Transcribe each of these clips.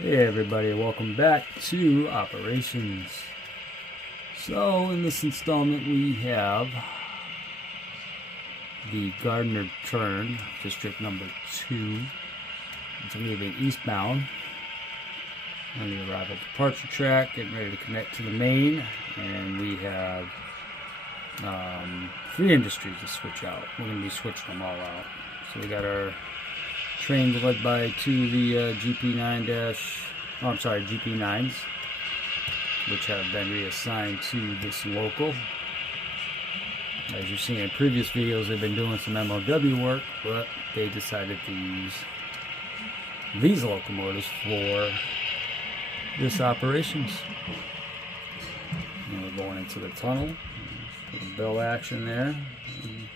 Hey everybody, welcome back to Operations. So in this installment we have the Gardner turn, district number 2. It's moving eastbound. On the arrival departure track, getting ready to connect to the main, and we have 3 industries to switch out. We're going to be switching them all out. So we got our trains led by 2 the GP9s, which have been reassigned to this local. As you've seen in previous videos, they've been doing some MOW work, but they decided to use these locomotives for this operations. And we're going into the tunnel. Little bell action there, in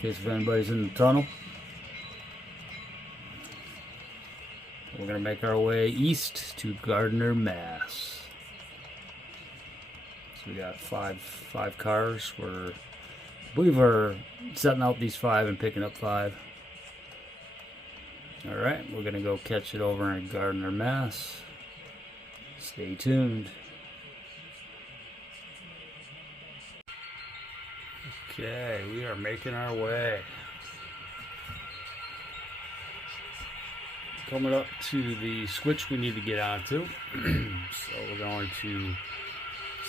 case if anybody's in the tunnel. We're going to make our way east to Gardner, Mass. So we got five cars. I believe we're setting out these 5 and picking up 5. Alright, we're going to go catch it over in Gardner, Mass. Stay tuned. Okay, we are making our way. Coming up to the switch we need to get onto. So we're going to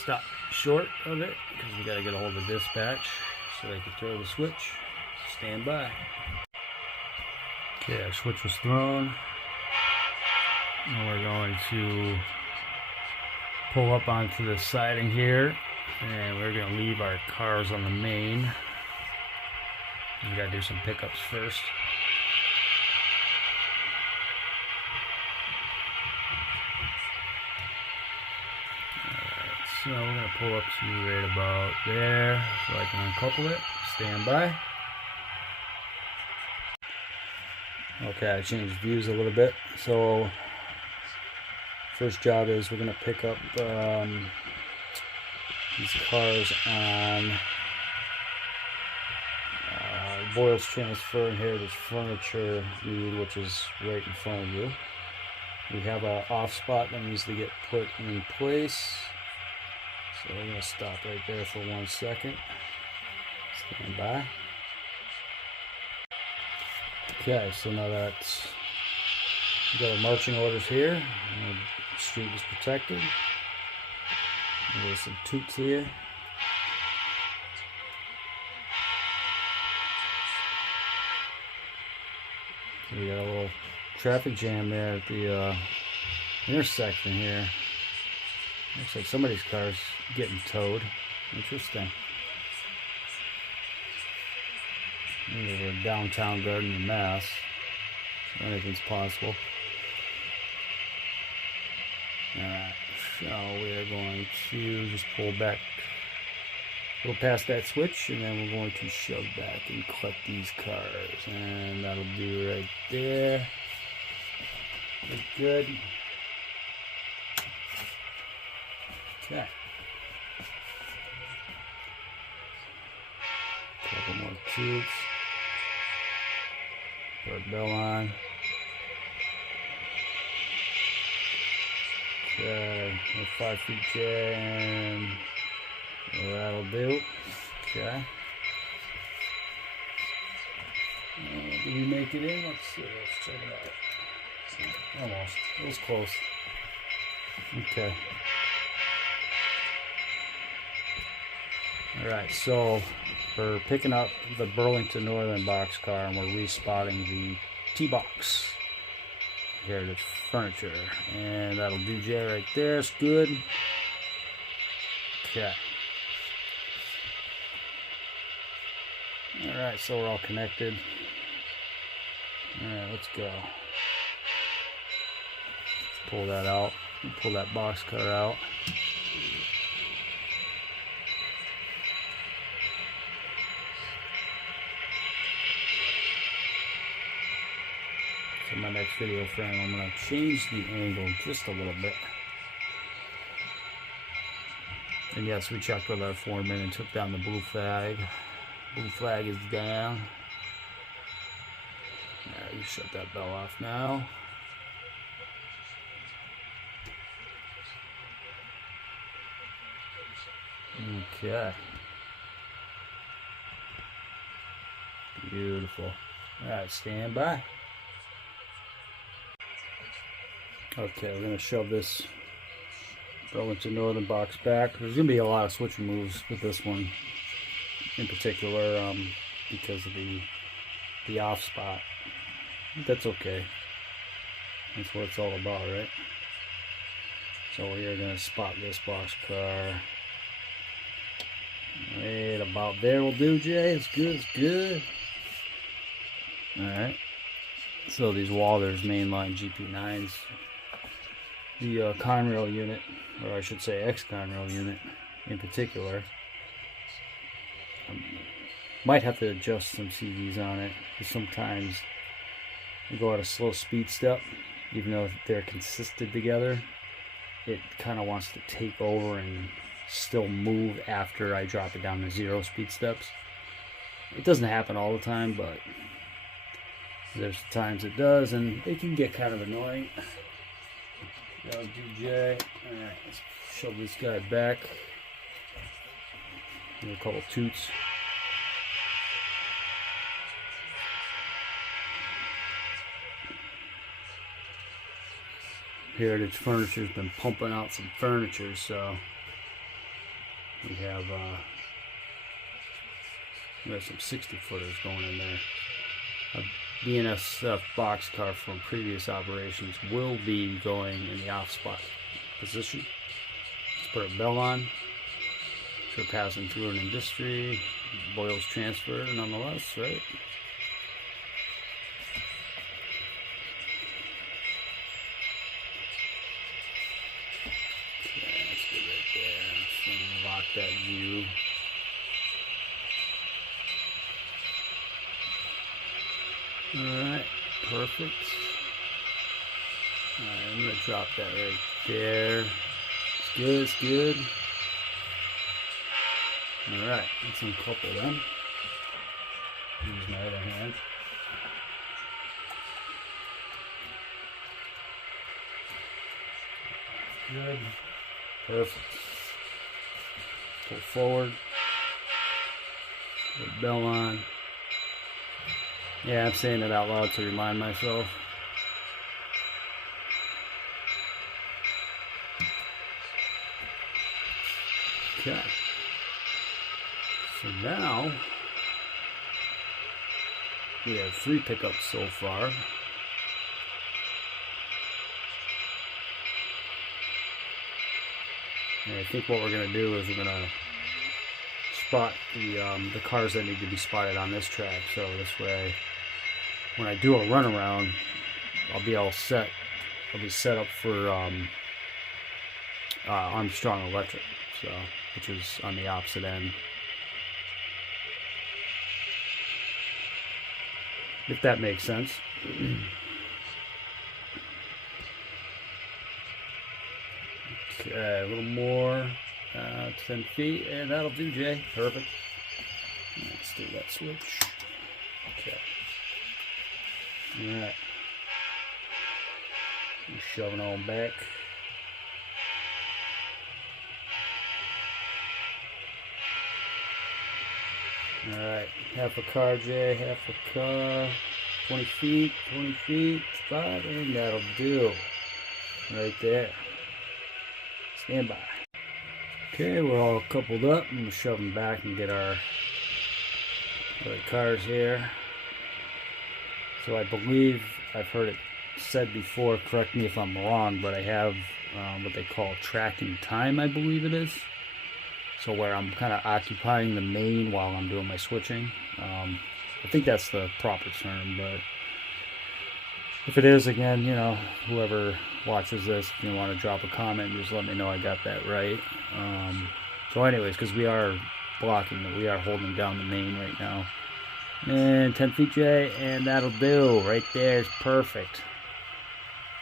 stop short of it because we got to get a hold of dispatch so they can throw the switch. Stand by. Okay, our switch was thrown. Now we're going to pull up onto the siding here, and we're going to leave our cars on the main. We got to do some pickups first. So we're going to pull up to right about there so I can uncouple it. Stand by. Okay, I changed views a little bit. So first job is we're going to pick up these cars on Boyle's Transfer and Heritage Furniture Need, which is right in front of you. We have an off spot that needs to get put in place. So we're going to stop right there for 1 second. Stand by. Okay, so now that's, we got our marching orders here. The street is protected. There's some toots here. So we got a little traffic jam there at the intersection here. Looks like somebody's car's getting towed. Interesting. Maybe we're downtown Gardner, Mass. So anything's possible. Alright, so we are going to just pull back, go past that switch, and then we're going to shove back and collect these cars. And that'll be right there. Look good. Okay. Couple more tubes. Put our bell on. Okay, 5 feet J, and that'll do. Okay. Did we make it in? Let's see. Let's check it out. Almost. It was close. Okay. Alright, so we're picking up the Burlington Northern boxcar and we're respotting the T-box Heritage Furniture, and that'll do J right there. It's good. Okay. Alright, so we're all connected. Alright, let's go. Let's pull that out. Pull that boxcar out. In my next video frame, I'm going to change the angle just a little bit. And yes, we checked with our foreman and took down the blue flag. Blue flag is down. Alright, you shut that bell off now. Okay. Beautiful. Alright, stand by. Okay, we're going to shove this Burlington Northern box back. There's going to be a lot of switching moves with this one in particular, because of the off spot. That's okay. That's what it's all about, right? So we're going to spot this boxcar. Right about there will do, Jay. It's good, it's good. Alright. So these Walthers mainline GP9s, the Conrail unit, or I should say ex-Conrail unit in particular, might have to adjust some CVs on it, because sometimes you go at a slow speed step, even though they're consistent together, it kind of wants to take over and still move after I drop it down to 0 speed steps. It doesn't happen all the time, but there's times it does, and it can get kind of annoying. That'll do, Jay. Alright, let's shove this guy back. Give it a couple toots. Heritage Furniture's been pumping out some furniture, so we have some 60 footers going in there. A BNSF boxcar from previous operations will be going in the off spot position. Let's put a bell on. So we're passing through an industry. Boils transferred nonetheless, right? That view. Alright, perfect. Alright, I'm going to drop that right there. It's good, it's good. Alright, let's uncouple them. Use my other hand. Good. Perfect. Pull forward. Put the bell on. Yeah, I'm saying it out loud to remind myself. Okay. So now we have 3 pickups so far. And I think what we're going to do is we're going to spot the cars that need to be spotted on this track. So this way, when I do a runaround, I'll be all set. I'll be set up for Armstrong Electric, so which is on the opposite end. If that makes sense. Okay, a little more, 10 feet, and that'll do, Jay. Perfect. Let's do that switch. Okay. Alright. Shoving on back. Alright, half a car, Jay, half a car. 20 feet, spot, and that'll do. Right there. Stand by. Okay, we're all coupled up. I'm going to shove them back and get our other cars here. So I believe I've heard it said before, correct me if I'm wrong, but I have what they call tracking time, I believe it is. So where I'm kind of occupying the main while I'm doing my switching. I think that's the proper term, but if it is, again, you know, whoever watches this, if you want to drop a comment, just let me know I got that right. So anyways, because we are blocking it, we are holding down the main right now. And 10 feet, Jay, and that'll do. Right there is perfect.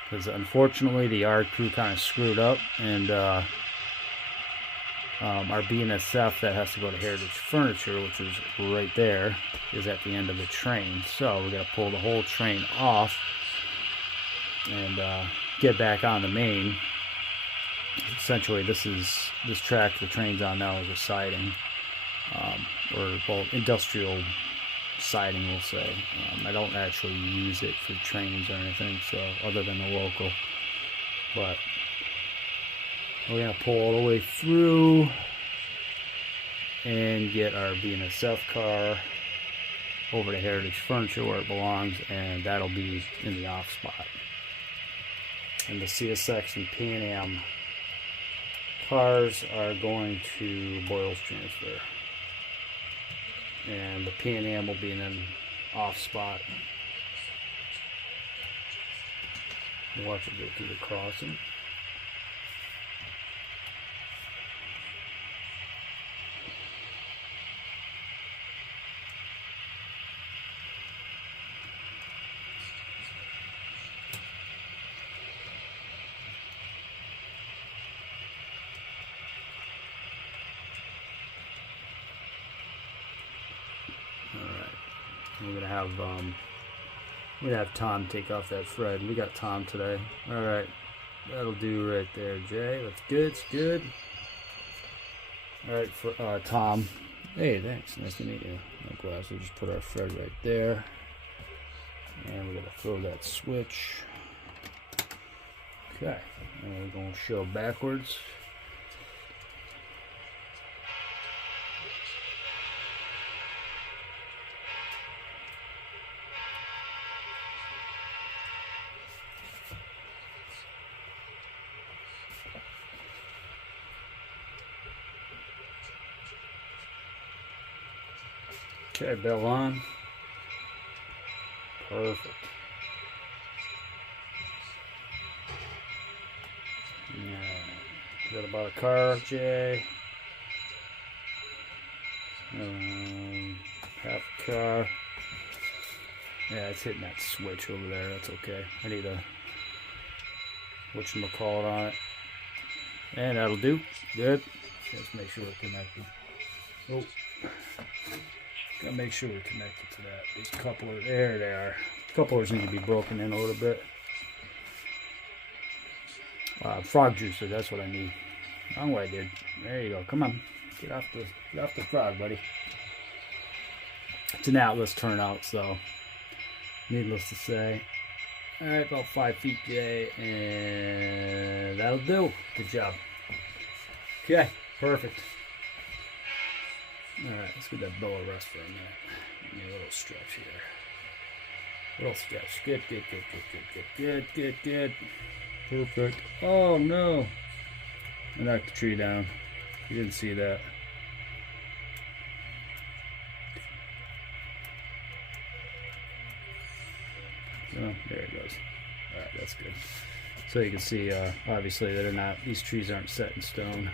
Because unfortunately, the yard crew kind of screwed up, and our BNSF that has to go to Heritage Furniture, which is right there, is at the end of the train. So we got to pull the whole train off and get back on the main. essentially this track the train's on now is a siding, or well, industrial siding, we'll say. I don't actually use it for trains or anything, so other than the local. But we're gonna pull all the way through and get our BNSF car over to Heritage Furniture where it belongs, and that'll be in the off spot. And the CSX and Pan Am cars are going to Boyles Transfer, and the Pan Am will be in an off spot. Watch it go through the crossing. We're gonna have Tom take off that thread. We got Tom today. All right, that'll do right there, Jay. That's good. It's good. All right, for Tom. Hey, thanks. Nice to meet you. Likewise, we'll just put our thread right there, and we're gonna throw that switch. Okay, and we're gonna show backwards. Okay, bell on. Perfect. Got about a car, Jay. Half a car. Yeah, it's hitting that switch over there. That's okay. I need a whatchamacallit on it. And that'll do. Good. Just make sure we're connected. Oh. Gotta make sure we're connected to that. These couplers, there they are. Couplers need to be broken in a little bit. Frog juicer, that's what I need. Wrong way, dude. There you go. Come on, get off the frog, buddy. It's an Atlas turnout, so needless to say. All right, about 5 feet, Jay, and that'll do. Good job. Okay, perfect. Alright, let's get that bow rest for a minute. Give me a little stretch here. Little stretch. Good, good, good, good, good, good, good, good, good. Perfect. Oh no! I knocked the tree down. You didn't see that. Oh, there it goes. Alright, that's good. So you can see, obviously, that these trees aren't set in stone.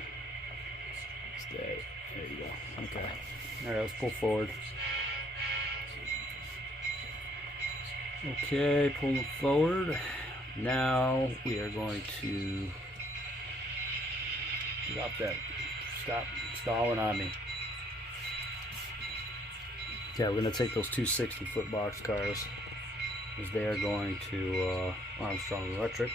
Stay. There you go. Okay. Alright, let's pull forward. Okay, pulling forward. Now we are going to drop that. Stop stalling on me. Okay, we're going to take those two 60-foot box cars, as they are going to Armstrong Electric.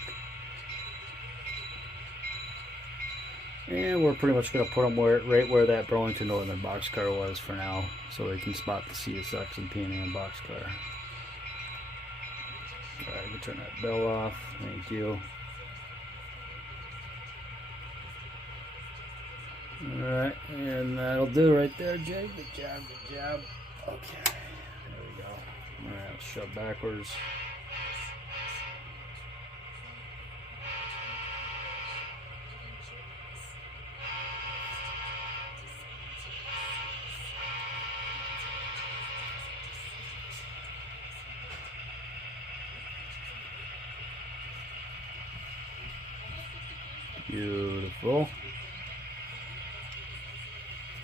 And we're pretty much going to put them right where that Burlington Northern boxcar was for now, so we can spot the CSX and Pan Am boxcar. Alright, we can turn that bell off. Thank you. Alright, and that'll do right there, Jay. Good job, good job. Okay, there we go. Alright, let's shove backwards. Beautiful.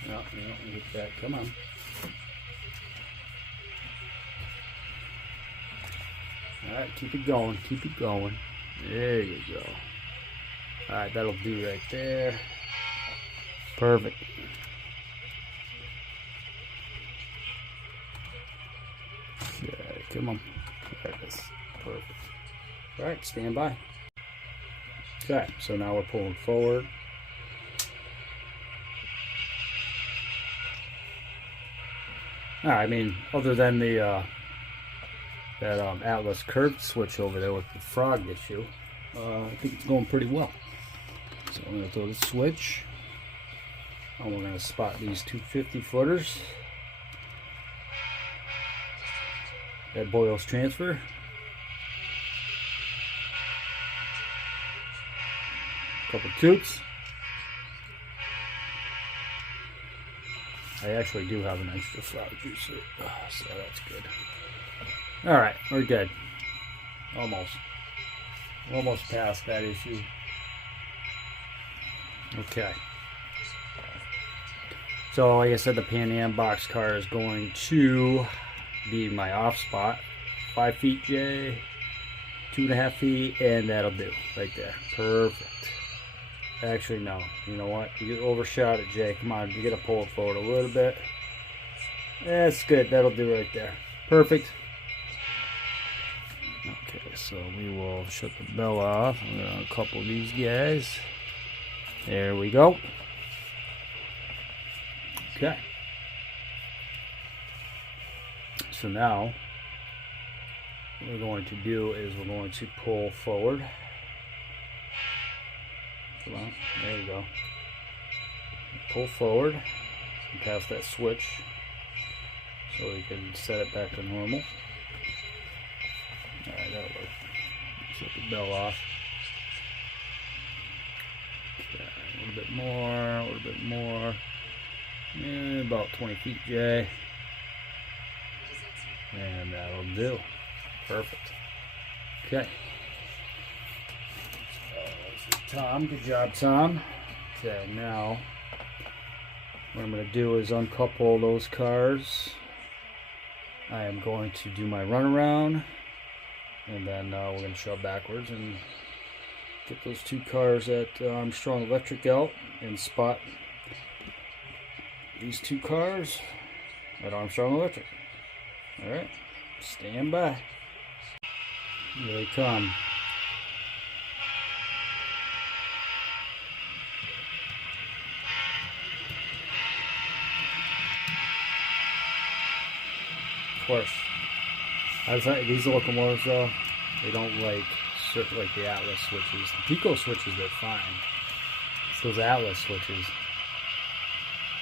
No, get that. Come on. Alright, keep it going. Keep it going. There you go. Alright, that'll do right there. Perfect. Okay, come on. There it is. Perfect. Alright, stand by. Okay, so now we're pulling forward. I mean, other than the that Atlas curved switch over there with the frog issue, I think it's going pretty well. So I'm going to throw the switch, and we're going to spot these 250 footers. That Boyle's transfer. Couple toots. I actually do have an extra flower juice, so that's good. Alright, we're good. Almost past that issue. Okay. So, like I said, the Pan Am boxcar is going to be my off spot. 5 feet J, 2.5 feet, and that'll do right there. Perfect. Actually, no. You know what? You overshot it, Jay. Come on, you gotta pull it forward a little bit. That's good. That'll do right there. Perfect. Okay, so we will shut the bell off. I'm gonna uncouple these guys. There we go. Okay. So now, what we're going to do is we're going to pull forward. Come on, there you go. Pull forward and pass that switch so we can set it back to normal. Alright, that'll work. Shut the bell off. Okay, a little bit more. And about 20 feet J. And that'll do. Perfect. Okay. Tom, good job, Tom. Okay, now what I'm going to do is uncouple those cars. I am going to do my runaround, and then we're going to shove backwards and get those 2 cars at Armstrong Electric out and spot these 2 cars at Armstrong Electric. Alright, stand by. Here they come. Of course. I was like, these locomotives though, they don't like the Atlas switches. The Pico switches, they're fine. It's those Atlas switches,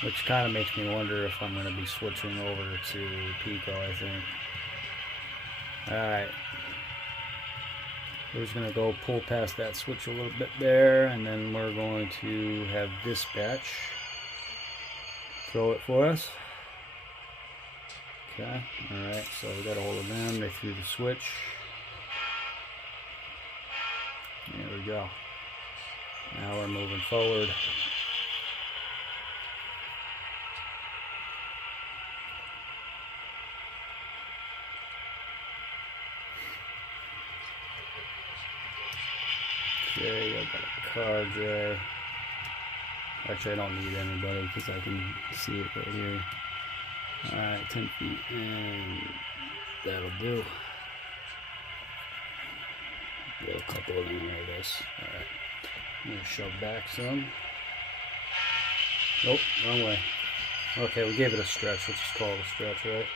which kind of makes me wonder if I'm going to be switching over to Pico, I think. Alright. We're just going to go pull past that switch a little bit there, and then we're going to have dispatch throw it for us. Okay, alright, so we got a hold of them, they threw the switch. There we go. Now we're moving forward. Okay, I got a car there. Actually, I don't need anybody because I can see it right here. Alright, 10 feet, and that'll do. Get a couple of them, there it is. Alright, I'm going to shove back some. Nope, wrong way. Okay, we gave it a stretch, let's just call it a stretch, right?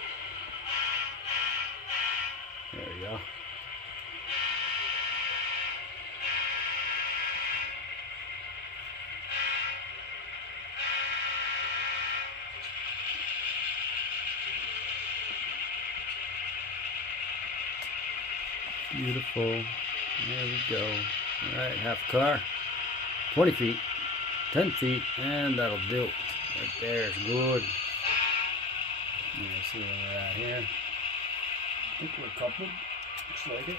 There we go. Beautiful. There we go. Alright, half car. 20 feet. 10 feet. And that'll do. Right there is good. Let's see where we're at here. I think we're coupled. Looks like it.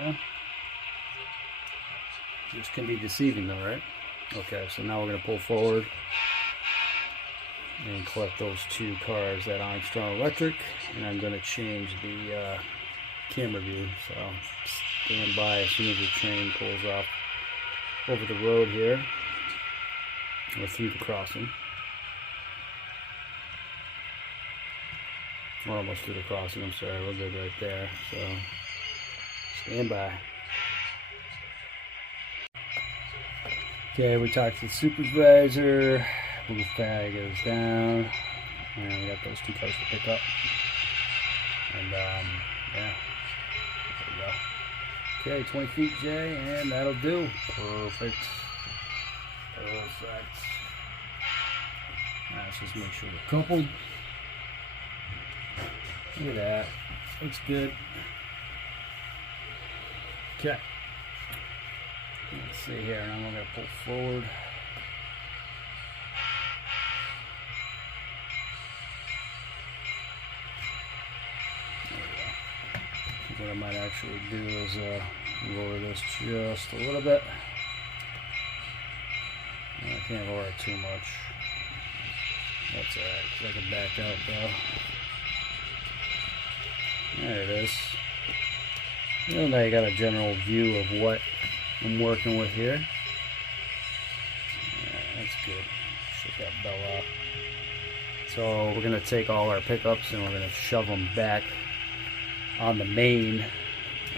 Yeah. This can be deceiving though, right? Okay, so now we're going to pull forward and collect those 2 cars at Armstrong Electric. And I'm going to change the camera view, so stand by as soon as the train pulls off over the road here, or through the crossing. We're almost through the crossing, I'm sorry, we're good right there, so stand by. Okay, we talked to the supervisor. Blue flag goes down. And we got those 2 cars to pick up. And, yeah. There we go. Okay, 20 feet, Jay, and that'll do. Perfect. Perfect. Alright, let's just make sure we're coupled. Look at that. Looks good. Okay. Let's see here. Now we're going to pull forward. What I might actually do is lower this just a little bit. I can't lower it too much. That's alright, because I can back out though. There it is. And now you got a general view of what I'm working with here. That's good. Shut that bell off. So we're going to take all our pickups and we're going to shove them back on the main,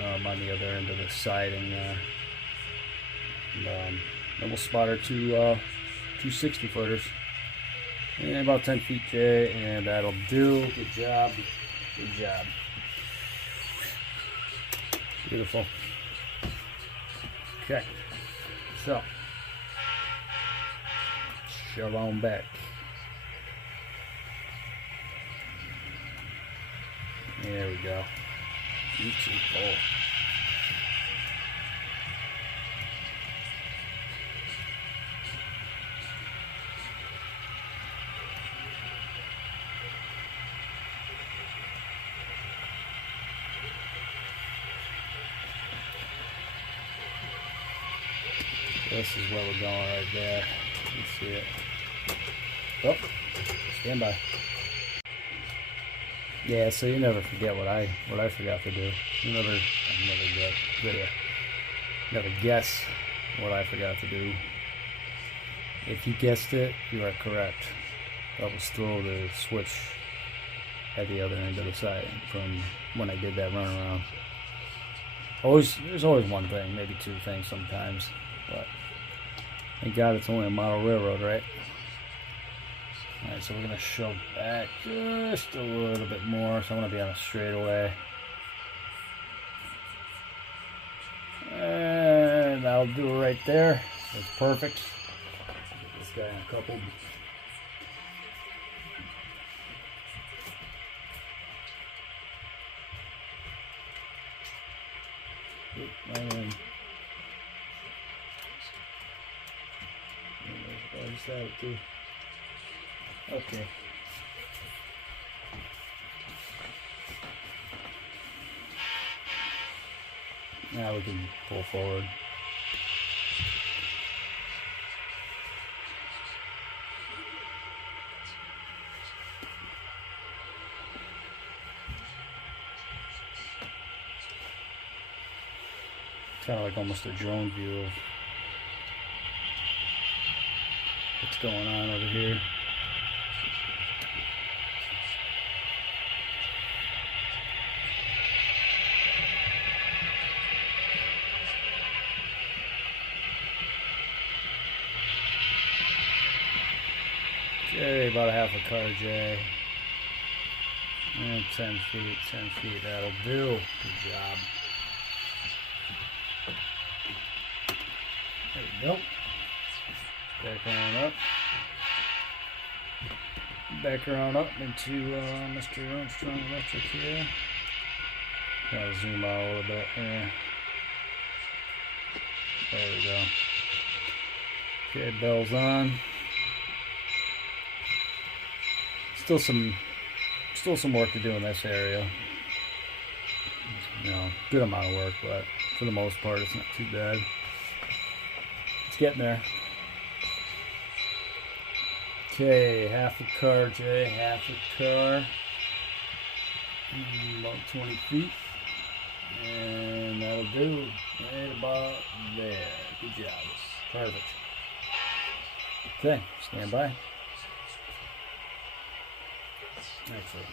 on the other end of the siding there. And then we'll spot our two 60-footers. And about 10 feet, Jay, and that'll do. Good job. Good job. Beautiful. Okay. So, shove on back. There we go. Beautiful. This is where we're going right there. You see it. Oh, stand by. Yeah, so you never forget what I forgot to do. You never guess what I forgot to do. If you guessed it, you are correct. That was throw the switch at the other end of the siding from when I did that run around. There's always one thing, maybe 2 things sometimes, but thank God it's only a model railroad, right? Alright, so we're going to shove back just a little bit more, so I'm going to be on a straightaway. And that'll do it right there. That's perfect. Get this guy uncoupled. Right in. I just had it too. Okay. Now we can pull forward. Kind of like almost a drone view of what's going on over here. Okay, about a half a car, Jay. And 10 feet, that'll do. Good job. There we go. Back on up. Back around up into Mr. Armstrong Electric here. Gotta zoom out a little bit here. There we go. Okay, bell's on. Still some work to do in this area. You know, good amount of work, but for the most part, it's not too bad. It's getting there. Okay, half a car, Jay, half a car. About 20 feet. And that'll do. Right about there. Good job. Perfect. Okay, stand by. Actually,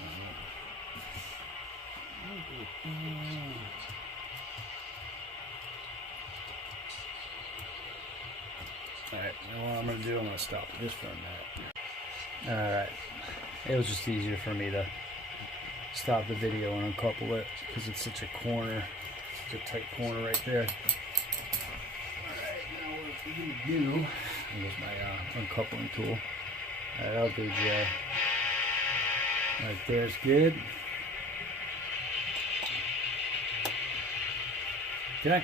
Alright, what I'm going to do, I'm going to stop this for a minute. Alright, it was just easier for me to stop the video and uncouple it because it's such a corner, such a tight corner right there. Alright, now what we're going to do, here's my uncoupling tool. Alright, that'll do, Jay. Right there's good. Okay.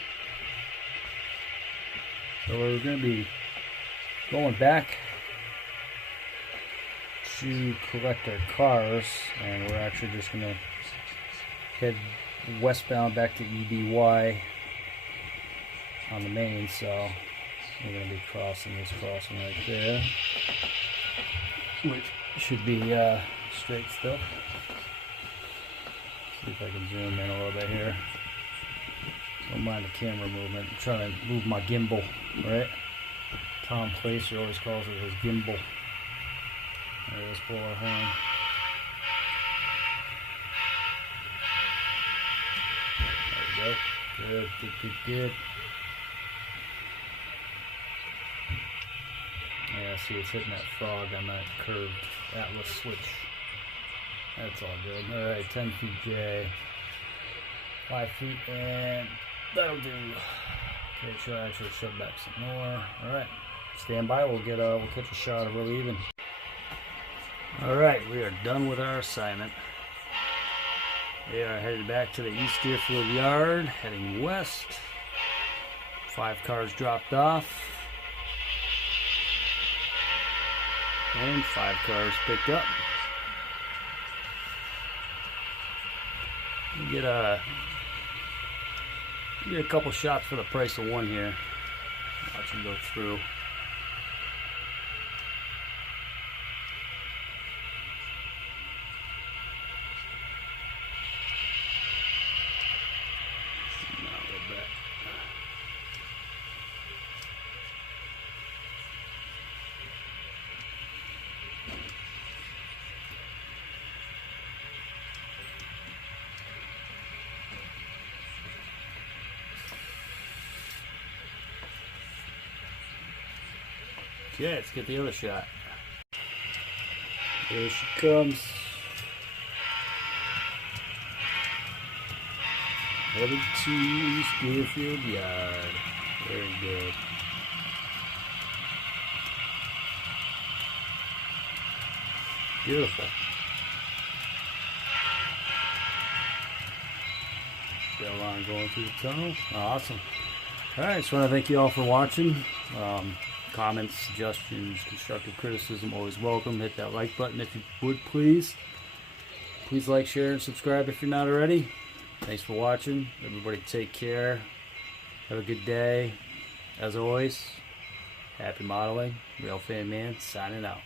So we're going to be going back to collect our cars, and we're actually just going to head westbound back to EDY on the main, so we're going to be crossing this crossing right there, which should be straight still. See if I can zoom in a little bit here. Don't mind the camera movement. I'm trying to move my gimbal, right? Tom Placer always calls it his gimbal. Alright, let's blow our horn. There we go. Good, good, good, good. Yeah, see, it's hitting that frog on that curved Atlas switch. That's all good. Alright, 10 feet J. 5 feet, and that'll do. Okay, try actually shove back some more. Alright, stand by. We'll catch a shot of her leaving. Alright, we are done with our assignment. We are headed back to the East Deerfield yard, heading west. 5 cars dropped off. And 5 cars picked up. You get a couple shots for the price of one here. Watch them go through. Okay, let's get the other shot. There she comes. Headed to East Deerfield Yard. Very good. Beautiful. Got a line going through the tunnel. Awesome. Alright, just want to thank you all for watching. Comments, suggestions, constructive criticism, always welcome. Hit that like button if you would, please. Please like, share, and subscribe if you're not already. Thanks for watching. Everybody take care. Have a good day. As always, happy modeling. Real Fan Man signing out.